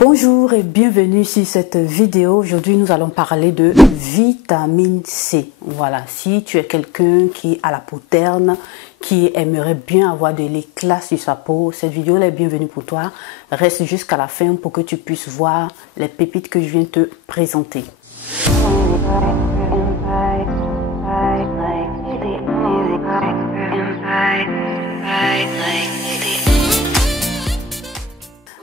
Bonjour et bienvenue sur cette vidéo. Aujourd'hui, nous allons parler de vitamine C. Voilà, si tu es quelqu'un qui a la peau terne, qui aimerait bien avoir de l'éclat sur sa peau, cette vidéo est bienvenue pour toi. Reste jusqu'à la fin pour que tu puisses voir les pépites que je viens te présenter.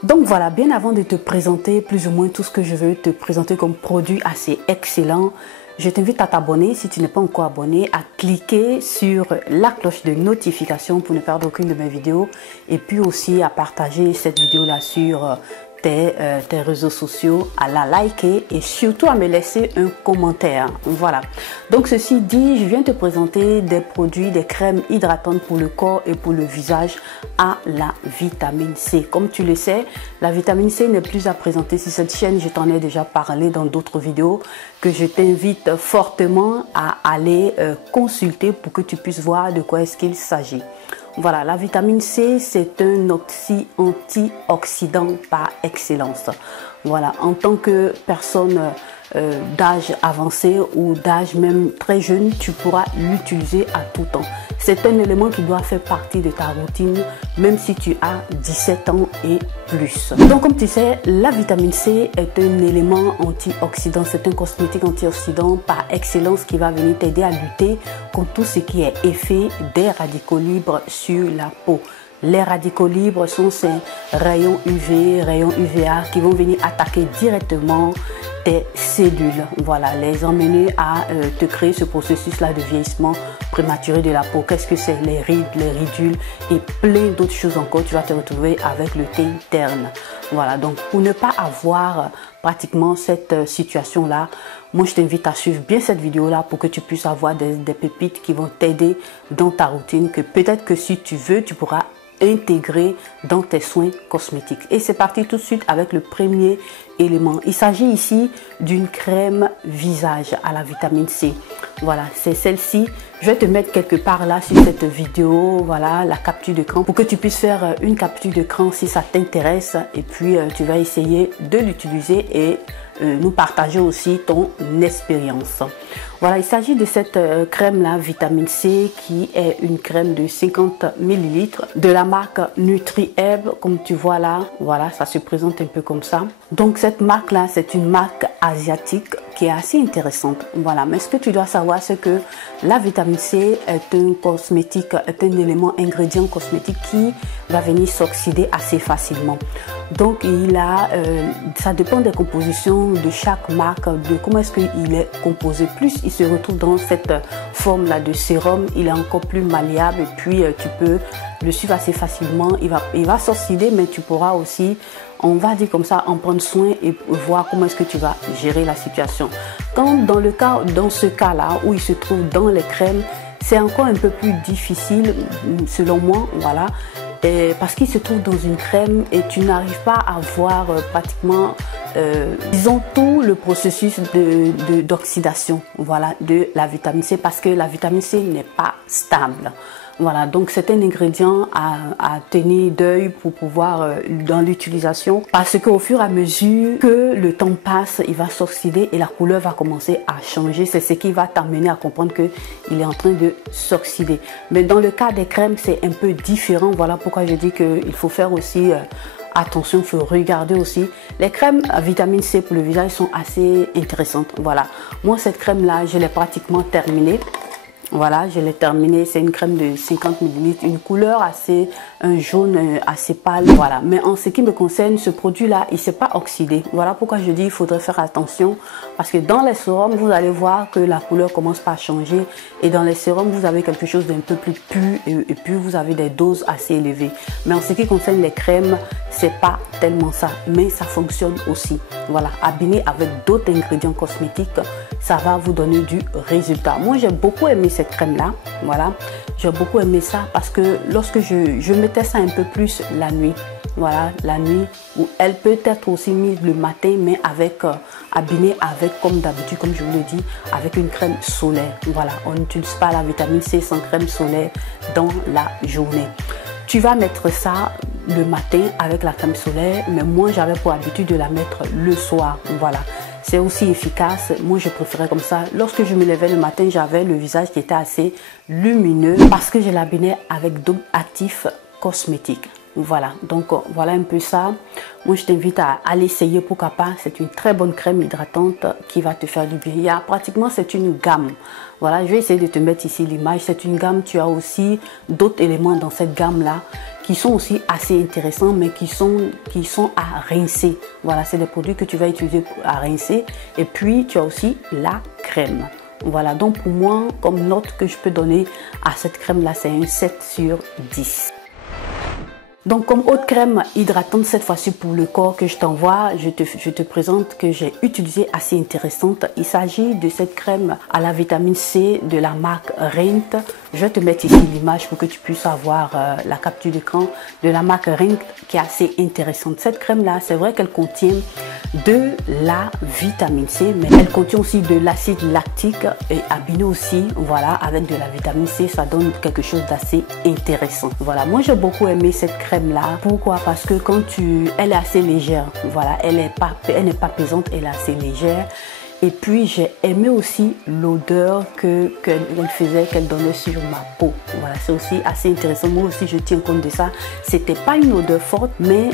Donc voilà, bien avant de te présenter plus ou moins tout ce que je veux te présenter comme produit assez excellent, je t'invite à t'abonner si tu n'es pas encore abonné, à cliquer sur la cloche de notification pour ne perdre aucune de mes vidéos et puis aussi à partager cette vidéo là sur tes réseaux sociaux, à la liker et surtout à me laisser un commentaire. Voilà, donc ceci dit, je viens te présenter des produits, des crèmes hydratantes pour le corps et pour le visage à la vitamine C. Comme tu le sais, la vitamine C n'est plus à présenter sur cette chaîne, je t'en ai déjà parlé dans d'autres vidéos que je t'invite fortement à aller consulter pour que tu puisses voir de quoi est-ce qu'il s'agit. Voilà, la vitamine C, c'est un antioxydant par excellence. Voilà, en tant que personne d'âge avancé ou d'âge même très jeune, tu pourras l'utiliser à tout temps. C'est un élément qui doit faire partie de ta routine, même si tu as 17 ans et plus. Donc, comme tu sais, la vitamine C est un élément antioxydant. C'est un cosmétique antioxydant par excellence qui va venir t'aider à lutter contre tout ce qui est effet des radicaux libres sur la peau. Les radicaux libres sont ces rayons UV, rayons UVA qui vont venir attaquer directement tes cellules. Voilà, les emmener à te créer ce processus-là de vieillissement prématuré de la peau. Qu'est-ce que c'est? Les rides, les ridules et plein d'autres choses encore. Tu vas te retrouver avec le teint terne. Voilà, donc pour ne pas avoir pratiquement cette situation-là, moi je t'invite à suivre bien cette vidéo-là pour que tu puisses avoir des pépites qui vont t'aider dans ta routine, que peut-être que si tu veux, tu pourras intégrer dans tes soins cosmétiques. Et c'est parti tout de suite avec le premier élément. Il s'agit ici d'une crème visage à la vitamine C. Voilà, c'est celle-ci. Je vais te mettre quelque part là sur cette vidéo, voilà, la capture d'écran pour que tu puisses faire une capture d'écran si ça t'intéresse. Et puis, tu vas essayer de l'utiliser et nous partager aussi ton expérience. Voilà, il s'agit de cette crème là, vitamine C, qui est une crème de 50 ml de la marque NutriHerb, comme tu vois là. Voilà, ça se présente un peu comme ça. Donc cette marque là, c'est une marque asiatique qui est assez intéressante. Voilà, mais ce que tu dois savoir, c'est que la vitamine C est un cosmétique, est un élément ingrédient cosmétique qui va venir s'oxyder assez facilement. Donc ça dépend des compositions de chaque marque, de comment est-ce qu'il est composé. Plus il se retrouve dans cette forme là de sérum, il est encore plus malléable et puis tu peux le suivre assez facilement. Il va s'oxyder, mais tu pourras aussi, on va dire comme ça, en prendre soin et voir comment est-ce que tu vas gérer la situation. Quand dans ce cas-là où il se trouve dans les crèmes, c'est encore un peu plus difficile selon moi, voilà. Parce qu'il se trouve dans une crème et tu n'arrives pas à voir pratiquement, disons, tout le processus d'oxydation, voilà, de la vitamine C, parce que la vitamine C n'est pas stable. Voilà, donc c'est un ingrédient à tenir d'œil pour pouvoir dans l'utilisation, parce qu'au fur et à mesure que le temps passe, il va s'oxyder et la couleur va commencer à changer. C'est ce qui va t'amener à comprendre qu'il est en train de s'oxyder. Mais dans le cas des crèmes, c'est un peu différent. Voilà pourquoi je dis qu'il faut faire aussi attention, il faut regarder aussi. Les crèmes à vitamine C pour le visage sont assez intéressantes. Voilà, moi cette crème là, je l'ai pratiquement terminée. Voilà, je l'ai terminé. C'est une crème de 50 ml, une couleur assez, un jaune assez pâle. Voilà, mais en ce qui me concerne, ce produit-là, il ne s'est pas oxydé. Voilà pourquoi je dis qu'il faudrait faire attention. Parce que dans les sérums, vous allez voir que la couleur commence par changer. Et dans les sérums, vous avez quelque chose d'un peu plus pur et puis vous avez des doses assez élevées. Mais en ce qui concerne les crèmes, c'est pas tellement ça. Mais ça fonctionne aussi. Voilà, abîmé avec d'autres ingrédients cosmétiques, ça va vous donner du résultat. Moi, j'ai beaucoup aimé cette crème là, voilà, j'ai beaucoup aimé ça parce que lorsque je mettais ça un peu plus la nuit, voilà, la nuit, ou elle peut être aussi mise le matin, mais avec abîmée avec, comme d'habitude, comme je vous l'ai dit, avec une crème solaire. Voilà, on n'utilise pas la vitamine C sans crème solaire dans la journée. Tu vas mettre ça le matin avec la crème solaire, mais moi j'avais pour habitude de la mettre le soir. Voilà, c'est aussi efficace. Moi je préférais comme ça. Lorsque je me levais le matin, j'avais le visage qui était assez lumineux parce que je l'abinais avec d'autres actifs cosmétiques. Voilà, donc voilà un peu ça. Moi je t'invite à l'essayer, pourquoi pas. C'est une très bonne crème hydratante qui va te faire du bien. Il y a pratiquement, c'est une gamme. Voilà, je vais essayer de te mettre ici l'image. C'est une gamme, tu as aussi d'autres éléments dans cette gamme là qui sont aussi assez intéressants, mais qui sont à rincer. Voilà, c'est des produits que tu vas utiliser à rincer. Et puis tu as aussi la crème. Voilà, donc pour moi, comme note que je peux donner à cette crème là, c'est un 7 sur 10. Donc comme autre crème hydratante, cette fois-ci pour le corps que je t'envoie, je te présente que j'ai utilisé assez intéressante. Il s'agit de cette crème à la vitamine C de la marque Rint. Je vais te mettre ici l'image pour que tu puisses avoir la capture d'écran de la marque Rint qui est assez intéressante. Cette crème là, c'est vrai qu'elle contient de la vitamine C, mais elle contient aussi de l'acide lactique et abîmé aussi, voilà, avec de la vitamine C, ça donne quelque chose d'assez intéressant. Voilà, moi j'ai beaucoup aimé cette crème là. Pourquoi? Parce que elle est assez légère, voilà, elle n'est pas pesante, elle est assez légère. Et puis j'ai aimé aussi l'odeur qu'elle faisait, qu'elle donnait sur ma peau. Voilà, c'est aussi assez intéressant. Moi aussi je tiens compte de ça. C'était pas une odeur forte, mais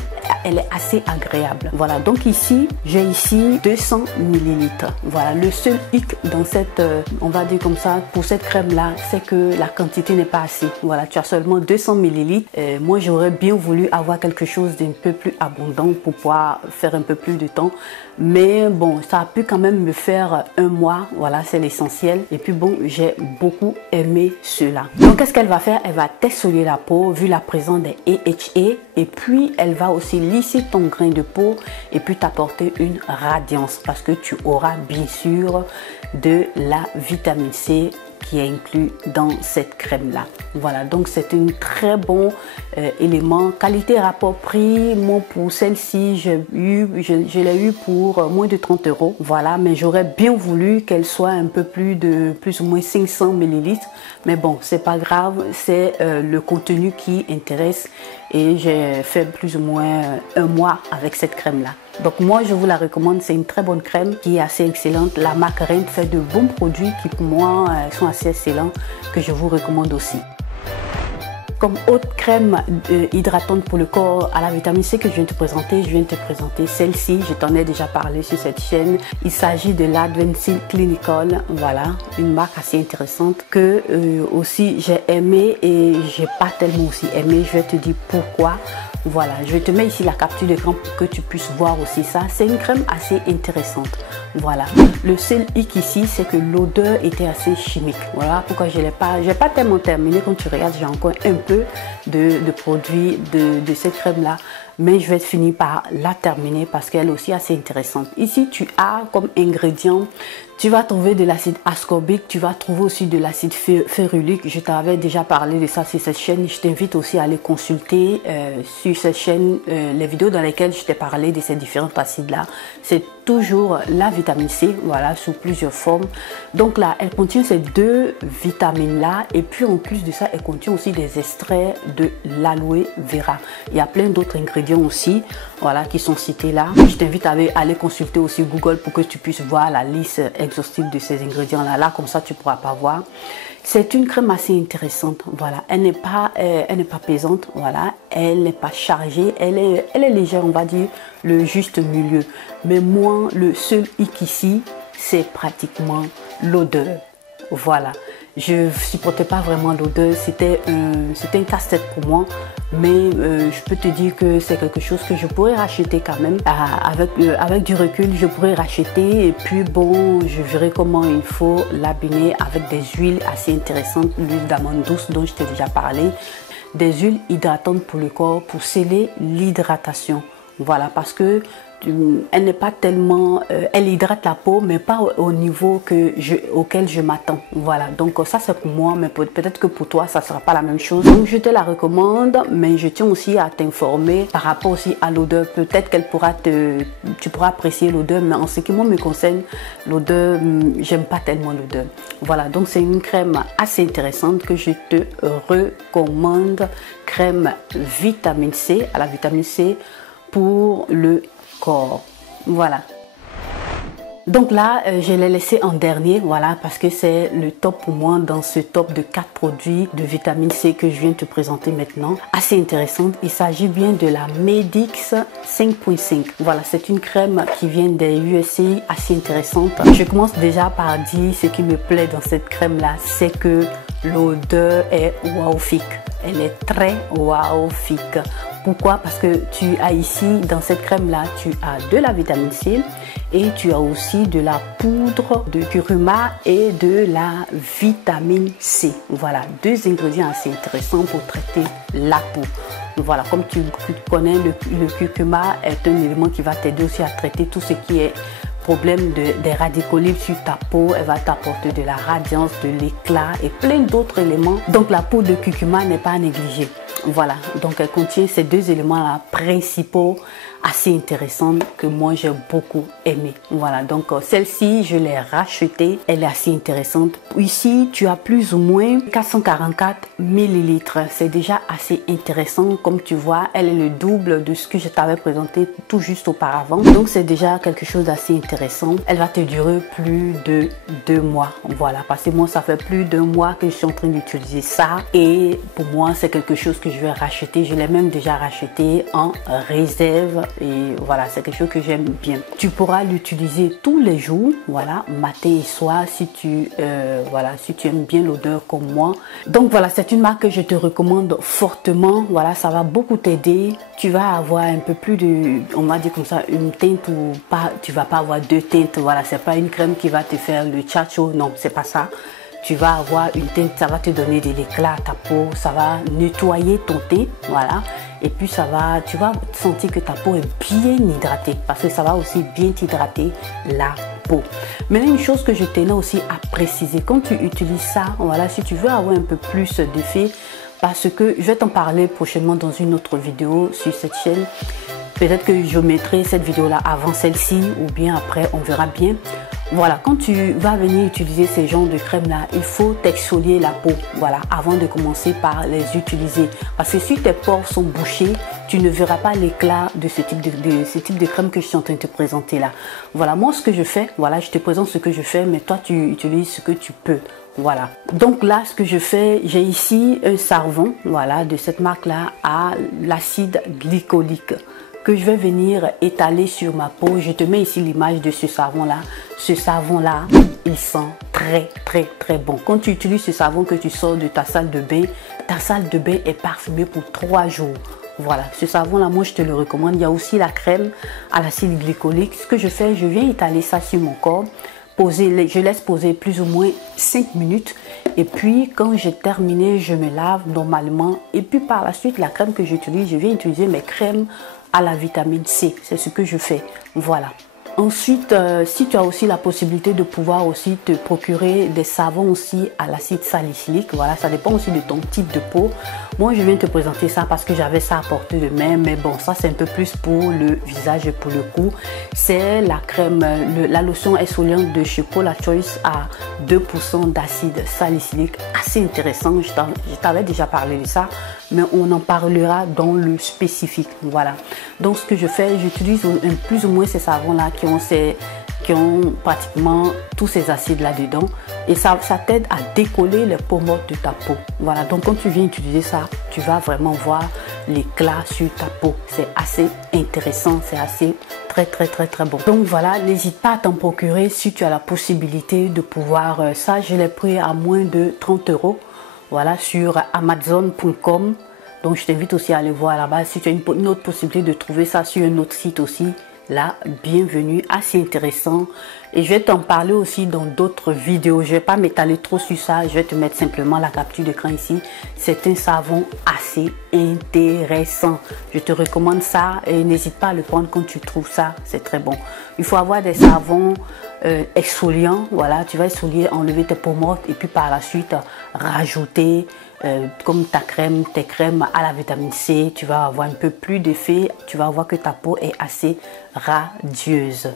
elle est assez agréable. Voilà, donc ici j'ai ici 200 ml. Voilà, le seul hic dans cette, on va dire comme ça, pour cette crème là, c'est que la quantité n'est pas assez. Voilà, tu as seulement 200 ml. Moi j'aurais bien voulu avoir quelque chose d'un peu plus abondant pour pouvoir faire un peu plus de temps. Mais bon, ça a pu quand même me faire un mois, voilà, c'est l'essentiel. Et puis bon, j'ai beaucoup aimé cela. Donc qu'est-ce qu'elle va faire? Elle va t'exfolier la peau vu la présence des AHA, et puis elle va aussi lisser ton grain de peau et puis t'apporter une radiance parce que tu auras bien sûr de la vitamine C qui est inclus dans cette crème là. Voilà, donc c'est un très bon élément. Qualité rapport prix, moi pour celle-ci je l'ai eu pour moins de 30 €. Voilà, mais j'aurais bien voulu qu'elle soit un peu plus ou moins 500 ml, mais bon, c'est pas grave, c'est le contenu qui intéresse et j'ai fait plus ou moins un mois avec cette crème là. Donc moi je vous la recommande, c'est une très bonne crème qui est assez excellente. La marque Rint fait de bons produits qui pour moi sont assez excellents, que je vous recommande aussi. Comme autre crème hydratante pour le corps à la vitamine C que je viens de te présenter, celle-ci, je t'en ai déjà parlé sur cette chaîne. Il s'agit de l'Advanced Clinical, voilà, une marque assez intéressante que aussi j'ai aimé et j'ai pas tellement aussi aimé. Je vais te dire pourquoi. Voilà, je te mets ici la capture d'écran pour que tu puisses voir aussi ça. C'est une crème assez intéressante. Voilà, le seul hic ici, c'est que l'odeur était assez chimique. Voilà pourquoi je l'ai pas tellement terminé. Quand tu regardes, j'ai encore un peu de produit de cette crème là, mais je vais finir par la terminer parce qu'elle est aussi assez intéressante. Ici tu as comme ingrédient, tu vas trouver de l'acide ascorbique, tu vas trouver aussi de l'acide férulique. Je t'avais déjà parlé de ça sur cette chaîne. Je t'invite aussi à aller consulter sur cette chaîne les vidéos dans lesquelles je t'ai parlé de ces différents acides là. C'est toujours la vitamine C, voilà, sous plusieurs formes. Donc là, elle contient ces deux vitamines là, et puis en plus de ça, elle contient aussi des extraits de l'aloe vera. Il y a plein d'autres ingrédients aussi, voilà, qui sont cités là. Je t'invite à aller consulter aussi Google pour que tu puisses voir la liste exhaustive de ces ingrédients là. Là, comme ça, tu pourras pas voir. C'est une crème assez intéressante, voilà. Elle n'est pas pesante, voilà. Elle n'est pas chargée, elle est légère, on va dire le juste milieu. Mais moi, le seul hic ici, c'est pratiquement l'odeur. Voilà, je supportais pas vraiment l'odeur, c'était un casse-tête pour moi, mais je peux te dire que c'est quelque chose que je pourrais racheter quand même. Avec du recul, je pourrais racheter, et puis bon, je verrai comment il faut l'abîmer avec des huiles assez intéressantes, l'huile d'amande douce dont je t'ai déjà parlé, des huiles hydratantes pour le corps, pour sceller l'hydratation. Voilà, parce que elle n'est pas tellement, elle hydrate la peau, mais pas au niveau auquel je m'attends. Voilà, donc ça c'est pour moi, mais peut-être que pour toi ça sera pas la même chose. Donc je te la recommande, mais je tiens aussi à t'informer par rapport aussi à l'odeur. Peut-être qu'elle pourra tu pourras apprécier l'odeur, mais en ce qui moi me concerne, l'odeur, j'aime pas tellement l'odeur. Voilà, donc c'est une crème assez intéressante que je te recommande. Crème vitamine C, à la vitamine C pour le corps. Voilà. Donc là, je l'ai laissé en dernier, voilà, parce que c'est le top pour moi dans ce top de 4 produits de vitamine C que je viens de te présenter maintenant. Assez intéressante. Il s'agit bien de la Medix 5.5. Voilà, c'est une crème qui vient des USA, assez intéressante. Je commence déjà par dire ce qui me plaît dans cette crème-là, c'est que l'odeur est wowfique. Elle est très wowfique. Pourquoi? Parce que tu as ici, dans cette crème-là, tu as de la vitamine C et tu as aussi de la poudre de curcuma et de la vitamine C. Voilà, 2 ingrédients assez intéressants pour traiter la peau. Voilà, comme tu connais, le curcuma est un élément qui va t'aider aussi à traiter tout ce qui est problème des radicaux libres sur ta peau. Elle va t'apporter de la radiance, de l'éclat et plein d'autres éléments. Donc la poudre de curcuma n'est pas à négliger. Voilà, donc elle contient ces 2 éléments-là principaux assez intéressantes que moi j'ai beaucoup aimé. Voilà, donc celle-ci je l'ai rachetée, elle est assez intéressante. Ici tu as plus ou moins 444 millilitres, c'est déjà assez intéressant. Comme tu vois, elle est le double de ce que je t'avais présenté tout juste auparavant, donc c'est déjà quelque chose d'assez intéressant. Elle va te durer plus de 2 mois. Voilà, parce que moi ça fait plus d'1 mois que je suis en train d'utiliser ça et pour moi c'est quelque chose que je vais racheter. Je l'ai même déjà racheté en réserve et voilà, c'est quelque chose que j'aime bien. Tu pourras l'utiliser tous les jours, voilà, matin et soir si tu aimes bien l'odeur comme moi. Donc voilà, c'est une marque que je te recommande fortement. Voilà, ça va beaucoup t'aider. Tu vas avoir un peu plus de, on va dire comme ça, une teinte ou pas. Tu vas pas avoir 2 teintes. Voilà, c'est pas une crème qui va te faire le tchatcho. Non, c'est pas ça. Tu vas avoir une teinte, ça va te donner de l'éclat à ta peau, ça va nettoyer ton teint, voilà. Et puis tu vas sentir que ta peau est bien hydratée parce que ça va aussi bien t'hydrater la peau. Maintenant, une chose que je tenais aussi à préciser, quand tu utilises ça, voilà, si tu veux avoir un peu plus d'effet, parce que je vais t'en parler prochainement dans une autre vidéo sur cette chaîne. Peut-être que je mettrai cette vidéo-là avant celle-ci ou bien après, on verra bien. Voilà, quand tu vas venir utiliser ces genres de crème-là, il faut t'exfolier la peau, voilà, avant de commencer par les utiliser. Parce que si tes pores sont bouchés, tu ne verras pas l'éclat de ce type de crème que je suis en train de te présenter là. Voilà, moi ce que je fais, voilà, je te présente ce que je fais, mais toi tu utilises ce que tu peux. Voilà, donc là ce que je fais, j'ai ici un savon, voilà, de cette marque-là à l'acide glycolique que je vais venir étaler sur ma peau. Je te mets ici l'image de ce savon-là. Ce savon-là, il sent très, très, très bon. Quand tu utilises ce savon que tu sors de ta salle de bain est parfumée pour 3 jours. Voilà, ce savon-là, moi, je te le recommande. Il y a aussi la crème à l'acide glycolique. Ce que je fais, je viens étaler ça sur mon corps. Je laisse poser plus ou moins 5 minutes. Et puis, quand j'ai terminé, je me lave normalement. Et puis, par la suite, la crème que j'utilise, je viens utiliser mes crèmes à la vitamine C. C'est ce que je fais. Voilà. Ensuite, si tu as aussi la possibilité de pouvoir aussi te procurer des savons aussi à l'acide salicylique, voilà, ça dépend aussi de ton type de peau. Moi, je viens te présenter ça parce que j'avais ça à portée de main, mais bon, ça c'est un peu plus pour le visage et pour le cou. C'est la crème, la lotion exfoliante de chez Paula Choice à 2% d'acide salicylique, assez intéressant. Je t'avais déjà parlé de ça, mais on en parlera dans le spécifique. Voilà. Donc, ce que je fais, j'utilise plus ou moins ces savons-là qui ont pratiquement tous ces acides là-dedans. Et ça t'aide à décoller les peaux mortes de ta peau. Voilà, donc quand tu viens utiliser ça, tu vas vraiment voir l'éclat sur ta peau. C'est assez intéressant, c'est assez très, très, très, très bon. Donc voilà, n'hésite pas à t'en procurer si tu as la possibilité de pouvoir ça. Je l'ai pris à moins de 30 €. Voilà, sur Amazon.com. Donc je t'invite aussi à aller voir là-bas. Si tu as une autre possibilité de trouver ça sur un autre site aussi, là, bienvenue, assez intéressant. Et je vais t'en parler aussi dans d'autres vidéos. Je ne vais pas m'étaler trop sur ça. Je vais te mettre simplement la capture d'écran ici. C'est un savon assez intéressant. Je te recommande ça et n'hésite pas à le prendre quand tu trouves ça, c'est très bon. Il faut avoir des savons exfoliants, voilà, tu vas exfolier, enlever tes peaux mortes et puis par la suite rajouter comme tes crèmes à la vitamine C, tu vas avoir un peu plus d'effet, tu vas voir que ta peau est assez radieuse.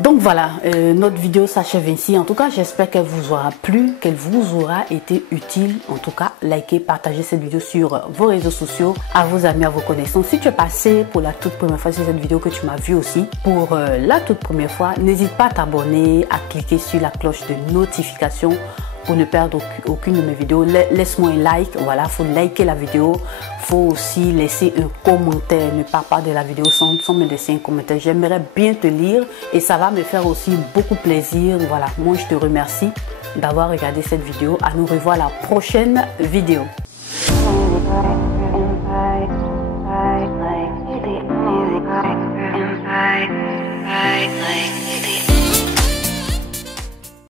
Donc voilà, notre vidéo s'achève ainsi. En tout cas, j'espère qu'elle vous aura plu, qu'elle vous aura été utile. En tout cas, likez, partagez cette vidéo sur vos réseaux sociaux, à vos amis, à vos connaissances. Si tu es passé pour la toute première fois sur cette vidéo, que tu m'as vu aussi pour la toute première fois, n'hésite pas à t'abonner, à cliquer sur la cloche de notification pour ne perdre aucune de mes vidéos. Laisse-moi un like, voilà, faut liker la vidéo. Faut aussi laisser un commentaire, ne pars pas de la vidéo sans me laisser un commentaire. J'aimerais bien te lire et ça va me faire aussi beaucoup plaisir. Voilà, moi je te remercie d'avoir regardé cette vidéo. À nous revoir la prochaine vidéo.